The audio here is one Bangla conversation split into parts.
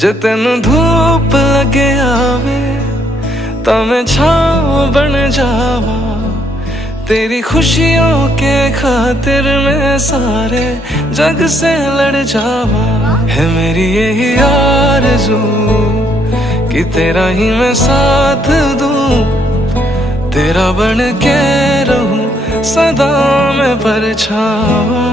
जे तेनू धूप लगे आवे तां मैं छाव बन जावा। तेरी खुशियों के खातिर मैं सारे जग से लड़ जावा। है मेरी यही आरज़ू कि तेरा ही मैं साथ दूं, तेरा बन के रहूं सदा मैं परछावा।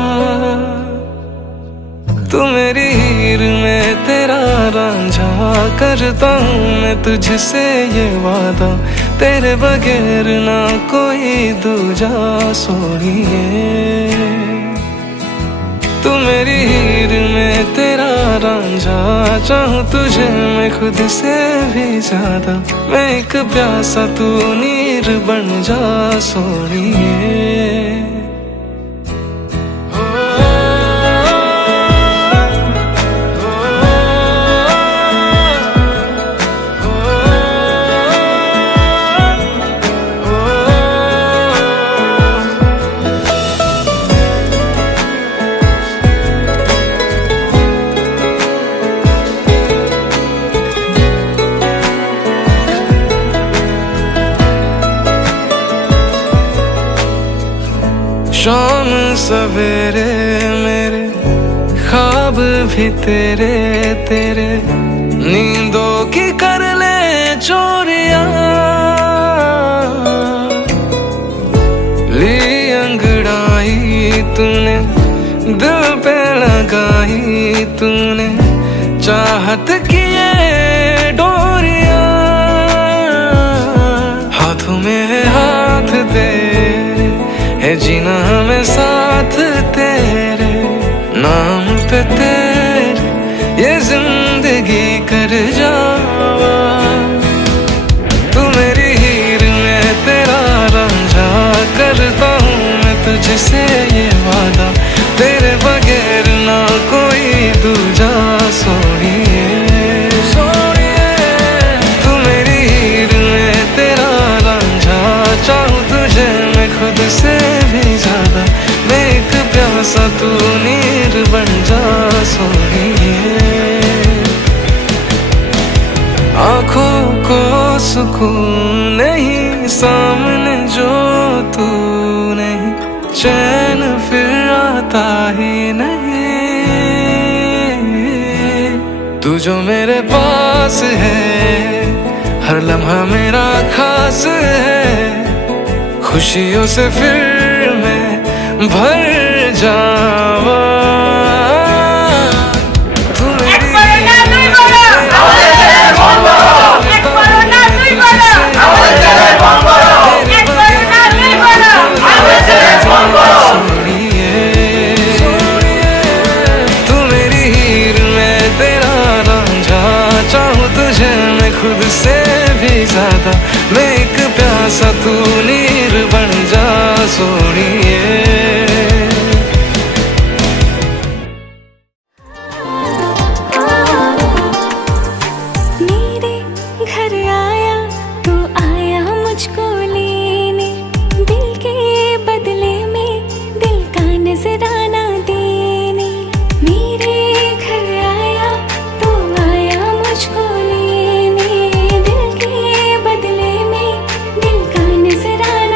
तू मेरी हीर में तेरा रांझा, करता हूँ मैं तुझसे ये वादा, तेरे बगैर ना कोई दूजा सोनिए। तू मेरी हीर में तेरा रांझा, चाहूँ तुझे मैं खुद से भी ज्यादा। मैं एक प्यासा तू नीर बन जा सोनिए। शाम सवेरे मेरे ख्वाब भी तेरे तेरे, नींदों की कर ले चोरियां। ली अंगड़ाई तूने दिल पे लगाई तूने, चाहत की ये डोरियां। हाथों में है हाथ तेरे, है जीना हमें साथ तेरे, नाम पे तेरे ये जिंदगी कर जावा। तू मेरी हीर में तेरा रांझा, करता हूँ मैं तुझसे ये वादा, तेरे बगैर ना कोई दूजा सोनिए। तू मेरी हीर में तेरा रांझा, चाहूँ तुझे मैं खुद से भी ज्यादा। मैं एक प्यासा तू नीर बन जा सोनिए। आँखों को सुकून नहीं सामने जो तू नहीं, चैन फिर आता ही नहीं। तू जो मेरे पास है, हर लम्हा मेरा खास है, खुशियों से फिर मैं भर जावा। तू मेरी हीर में तेरा रांझा, चाहूँ तुझे मैं खुद से भी ज्यादा। मैं एक प्यासा तू नीर बन जा सोनिए। मेरे घर आया तू, आया मुझको लेने, दिल के बदले में दिल का नजराना देने। मेरे घर आया तू, आया मुझको लेने, दिल के बदले में दिल का नजराना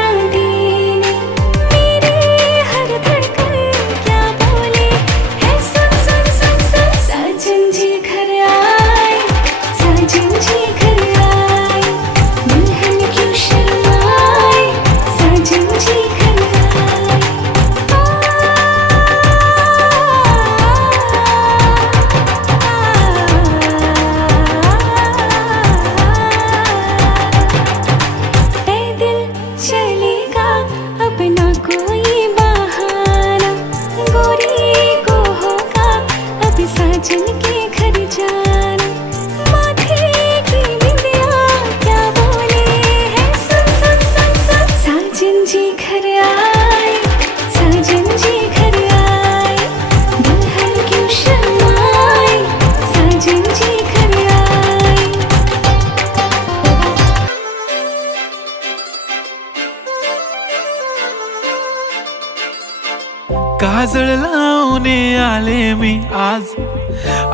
काजळ लावून आले मी आज,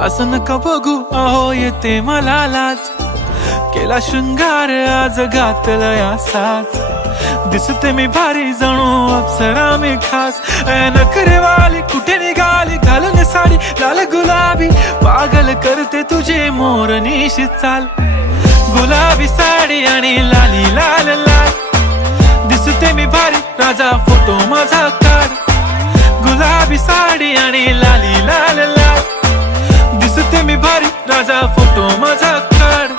असं नका बघू अहो येते मला लाज. केला शृंगार आज घातला या साज, दिसते मी भारी जणू अप्सरा मी खास. नखरेवाली कुठे निघाली घालून साडी लाल गुलाबी, पागल करते तुझे मोरनीशी चाल. गुलाबी साडी आणि लाली लाल लाल, दिसते मी भारी राजा फोटो माझा काढ. गुलाबी साडी आणि लाली लाल लाल, दिसते मी भारी राजा फोटो माझा काढ.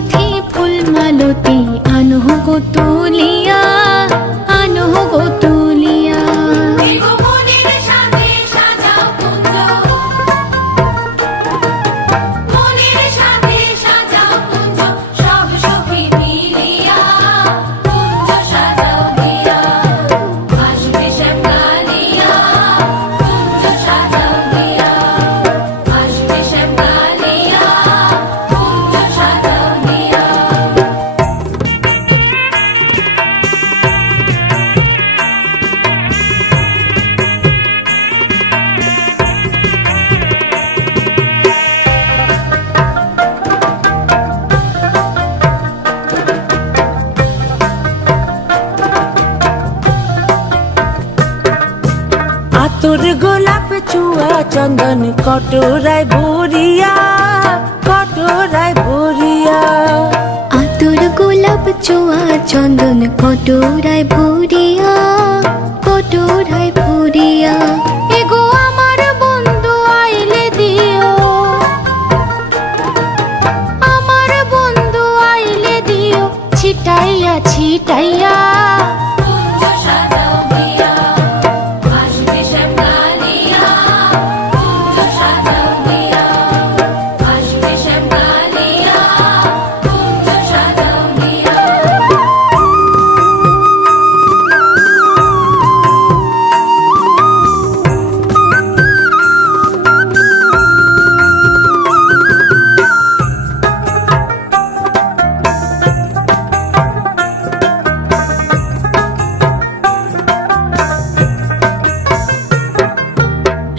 সুরধি ফুল মালতি আনো গো তুলিয়া, আনো গো তুলিয়া। আতর গোলাপ চুয়া চন্দন কটোরায় ভরিয়া, কটোরায় ভরিয়া। আতর গোলাপ চোয়া চন্দন কটোরায় ভরিয়া, কটোরায় ভরিয়া। এগো আমার বন্ধু আইলে দিও, আমার বন্ধু আইলে দিও ছিটাইয়া ছিটাইয়া।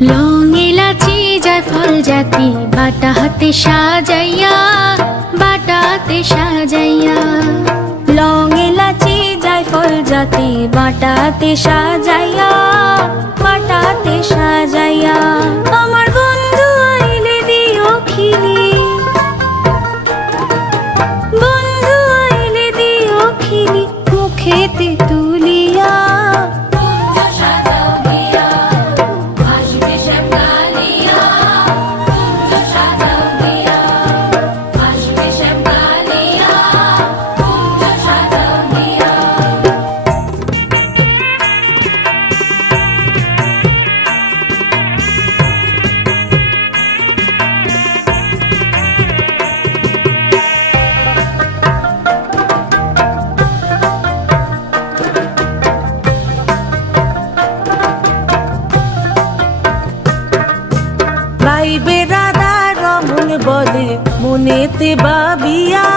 লং এলাচি জায়ফল জাতি বাটা হাতে সাজাইয়া, বাটা হাতে সাজাইয়া। লং এলাচি জায়ফল জাতি বাটাতে সাজাইয়া, বাটাতে সাজাইয়া। আমার বন্ধু আইলে দিও খিলি, বন্ধু আইলে দিও খিলি মুখেতে তুলিয়া। ভাই বেড়াদার রমন বলে মনেতে ভাবিয়া,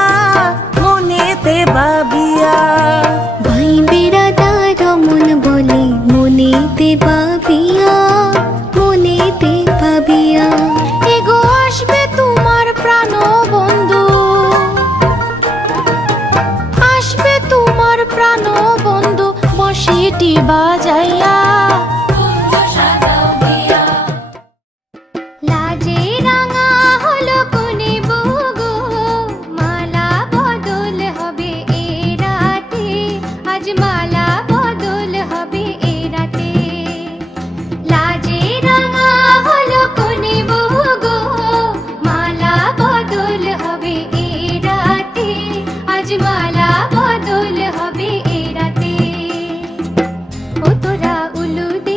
মনেতে ভাবিয়া। ভাই বেড়াদার মন বলে মনেতে ভাবিয়া, মনেতে ভাবিয়া। এগো আসবে তোমার প্রাণ বন্ধু, আসবে তোমার প্রাণ বন্ধু বসিটি বাজাইয়া। লাজে রাঙা হলো কোনে বগো, মালা বদল হবে এ রাতে, আজ মালা বদল হবে এ রাতে। লাজে রাঙা হলো কোনে বগো, মালা বদল হবে এ রাতে, আজ মালা বদল হবে এ রাতে। ও তোরা উলু দে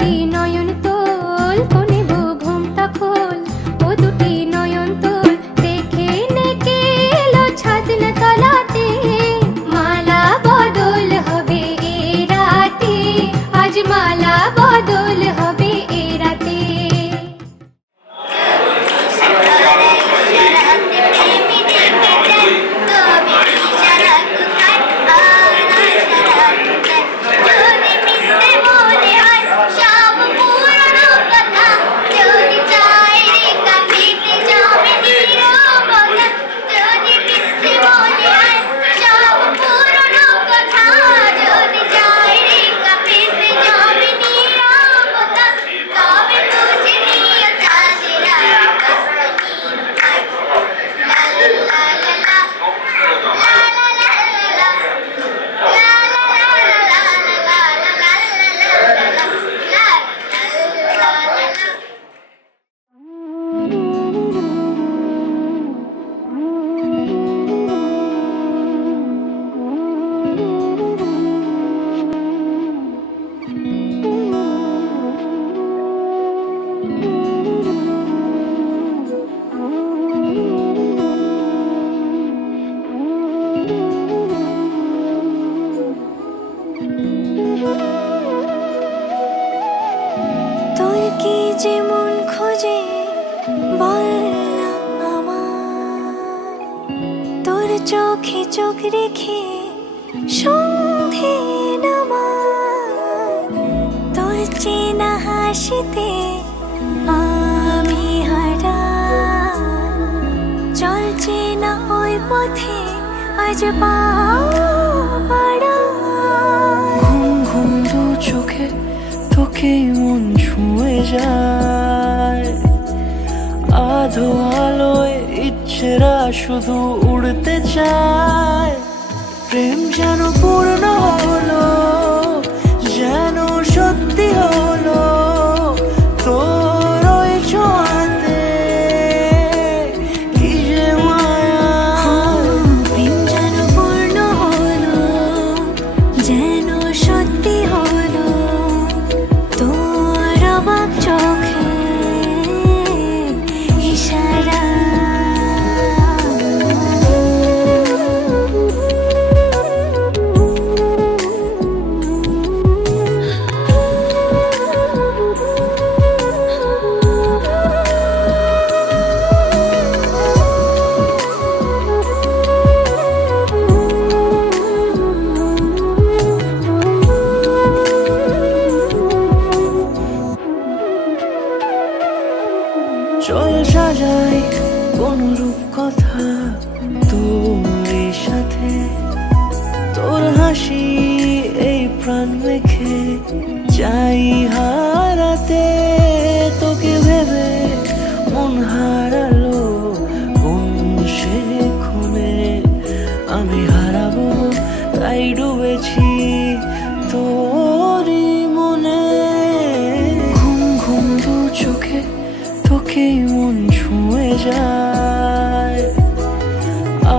দুটি নয়ন তোল কোনে বউ ঘুমটা খোল ও দুটি নয়ন তোল দেখে নেকে এলো ছাদনা তলাতে মালা বদল হবে এ রাতে আজ মালা বদল হবে এ রাতে তোর কি যে মন খোঁজে বল না আমায় তোর চোখে চোখ রেখে সন্ধে নামায় তোর চেনা হাসিতে আমি হারাই চল চেনা ওই পথে আজ পা বাড়াই। ঘুম ঘুম দু চোখে তোকেই মন ছুঁয়ে যায় আধো আলোয় ইচ্ছেরা শুধু উড়তে চায় প্রেম যেন পূর্ণ হলো যেন সত্যি হলো তোর ওই ছোঁয়াতে কি যে মায়া প্রেম যেন পূর্ণ হলো যেন সত্যি হলো তোর অবাক চোখে ইশারা। চল সাজাই কোন রূপ কথা তোর সাথে তোর হাসি এই প্রাণ রেখে চাই হারাতে তোকে ভেবে মন হারালো কোন সে খুনে আমি হারাবো তাই ডুবেছি তোরই মনে ঘুম ঘুম দু চোখে তোকেই মন ছুঁয়ে যায়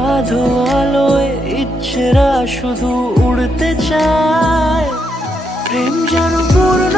আধো আলোয় ইচ্ছেরা শুধু উড়তে চায় প্রেম যেন পূর্ণ